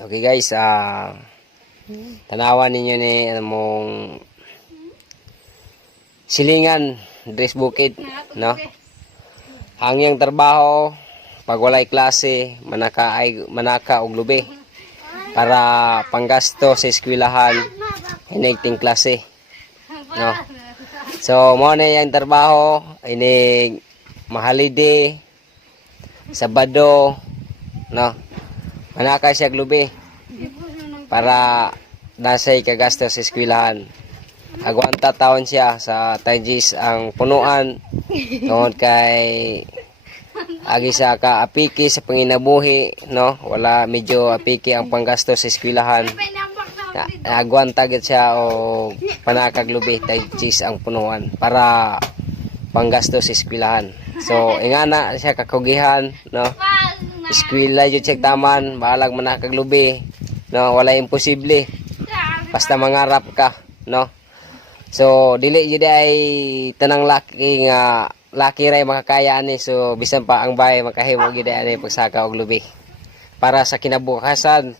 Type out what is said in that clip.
So, okay guys, tanawan ninyo ni mong silingan dress bukid, no? Hangyang trabaho pag walay klase, manaka og lubi para panggasto sa eskwelahan hinigting klase, no? So mo na yung trabaho inig mahalide Sabado, no? Manaka siya lubi para nasay kagasto sa eskwelahan. Agwanta taon siya sa Taijis ang punuan tungod kay agi sa kaapiki sa panginabuhi, no? Wala medyo apiki ang panggasto sa eskwelahan. Agwanta gid siya o panakag lubi Taijis ang punuan para panggasto sa eskwelahan. So ingana siya kakugihan, no? Eskwela jud siya taman, bahalag manakag lubi, no? Wala imposible. Basta mangarap ka, no? So dili jud ay tanang laki nga laki ray makakaya ani, so bisan pa ang bahay makahimo gid ani pagsaka og lubi para sa kinabukasan.